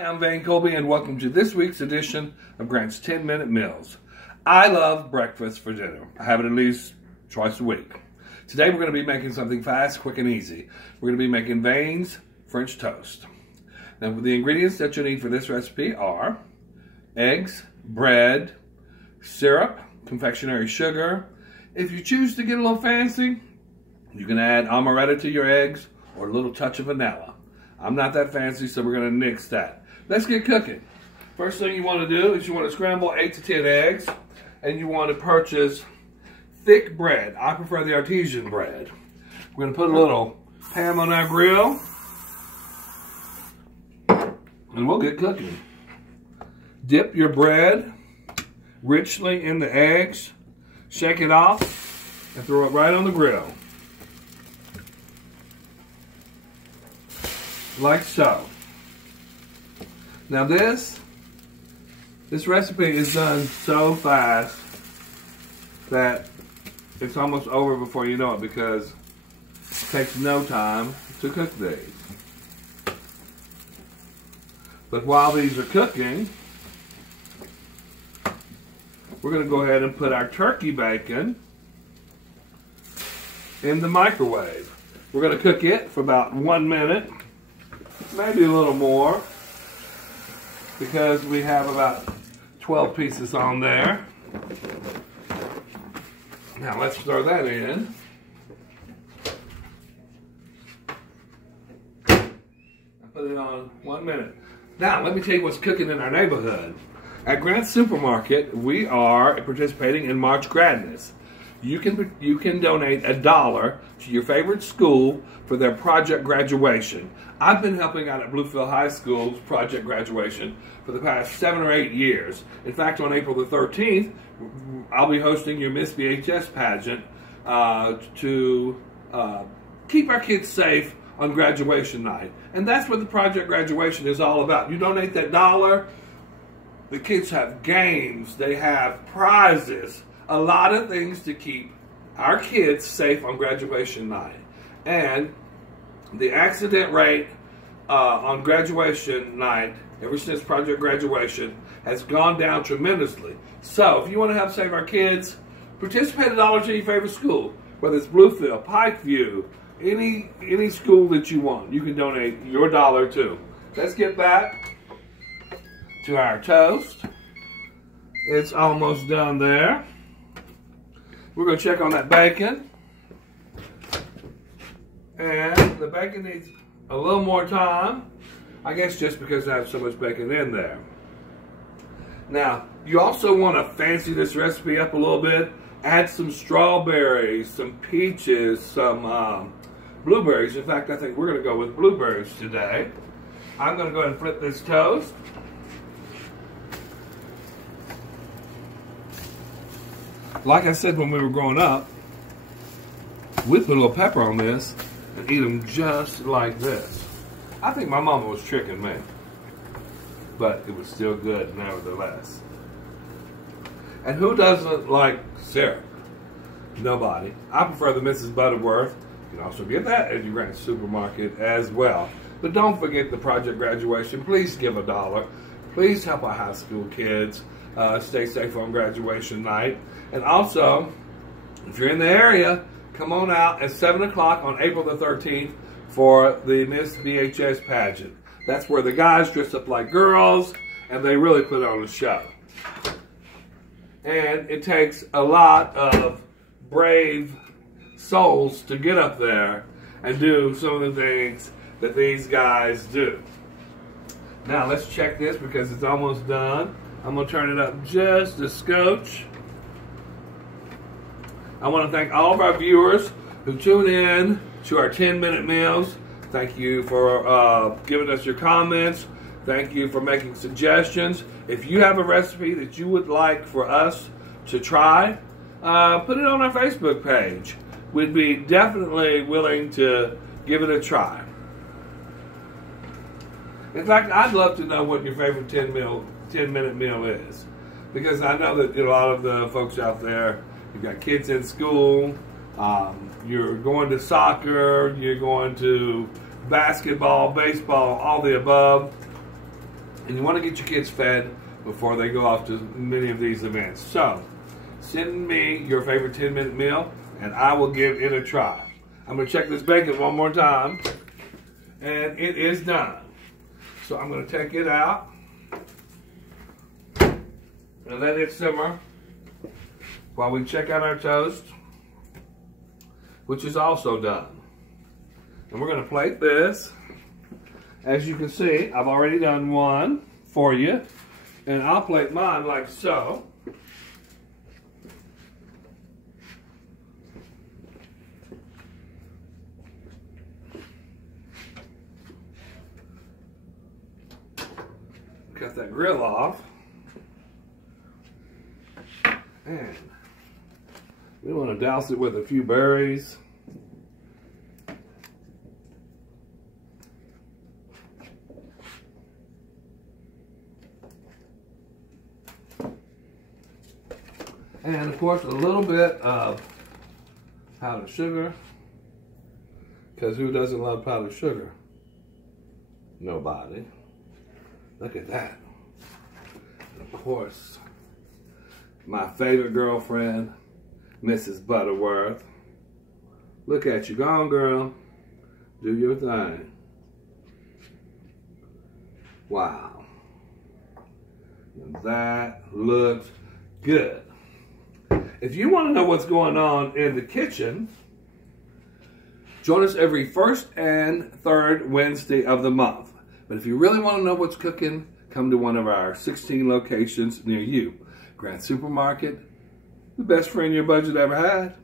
I'm Van Colby, and welcome to this week's edition of Grant's 10-Minute Meals. I love breakfast for dinner. I have it at least twice a week. Today we're going to be making something fast, quick, and easy. We're going to be making Vane's French toast. Now, the ingredients that you need for this recipe are eggs, bread, syrup, confectionery sugar. If you choose to get a little fancy, you can add amaretto to your eggs or a little touch of vanilla. I'm not that fancy, so we're going to nix that. Let's get cooking. First thing you want to do is you want to scramble 8 to 10 eggs, and you want to purchase thick bread. I prefer the artisan bread. We're going to put a little pan on our grill, and we'll get cooking. Dip your bread richly in the eggs, shake it off, and throw it right on the grill. Like so. Now this recipe is done so fast that it's almost over before you know it, because it takes no time to cook these. But while these are cooking, we're going to go ahead and put our turkey bacon in the microwave. We're going to cook it for about 1 minute, maybe a little more, because we have about 12 pieces on there. Now let's throw that in. I put it on 1 minute. Now let me tell you what's cooking in our neighborhood. At Grant Supermarket, we are participating in March Gradness. You can donate $1 to your favorite school for their project graduation. I've been helping out at Bluefield High School's project graduation for the past 7 or 8 years. In fact, on April the 13th, I'll be hosting your Miss BHS pageant to keep our kids safe on graduation night. And that's what the project graduation is all about. You donate that $1, the kids have games, they have prizes, a lot of things to keep our kids safe on graduation night. And the accident rate on graduation night, ever since project graduation, has gone down tremendously. So if you want to help save our kids, participate $1 to your favorite school, whether it's Bluefield, Pikeview, any school that you want. You can donate your $1 too. Let's get back to our toast. It's almost done there. We're going to check on that bacon. And the bacon needs a little more time. I guess just because I have so much bacon in there. Now, you also want to fancy this recipe up a little bit. Add some strawberries, some peaches, some blueberries. In fact, I think we're going to go with blueberries today. I'm going to go ahead and flip this toast. Like I said when we were growing up, we'd put a little pepper on this and eat them just like this. I think my mama was tricking me, but it was still good nevertheless. And who doesn't like syrup? Nobody. I prefer the Mrs. Butterworth. You can also get that at your Grant Supermarket as well. But don't forget the project graduation. Please give $1. Please help our high school kids stay safe on graduation night. And also, if you're in the area, come on out at 7 o'clock on April the 13th for the Miss BHS pageant. That's where the guys dress up like girls, and they really put on a show. And it takes a lot of brave souls to get up there and do some of the things that these guys do. Now let's check this because it's almost done. I'm going to turn it up just a scotch. I want to thank all of our viewers who tune in to our 10-minute meals. Thank you for giving us your comments. Thank you for making suggestions. If you have a recipe that you would like for us to try, put it on our Facebook page. We'd be definitely willing to give it a try. In fact, I'd love to know what your favorite 10-minute meal is, because I know that a lot of the folks out there, you've got kids in school, you're going to soccer, you're going to basketball, baseball, all the above. And you want to get your kids fed before they go off to many of these events. So, send me your favorite 10-minute meal, and I will give it a try. I'm going to check this bacon one more time, and it is done. So I'm going to take it out and let it simmer while we check out our toast, which is also done. And we're going to plate this. As you can see, I've already done one for you, and I'll plate mine like so. Cut that grill off, and we want to douse it with a few berries. And of course a little bit of powdered sugar, because who doesn't love powdered sugar? Nobody. Look at that. And of course, my favorite girlfriend, Mrs. Butterworth. Look at you. Go on, girl. Do your thing. Wow. And that looks good. If you want to know what's going on in the kitchen, join us every first and third Wednesday of the month. But if you really want to know what's cooking, come to one of our 16 locations near you. Grant Supermarket, the best friend your budget ever had.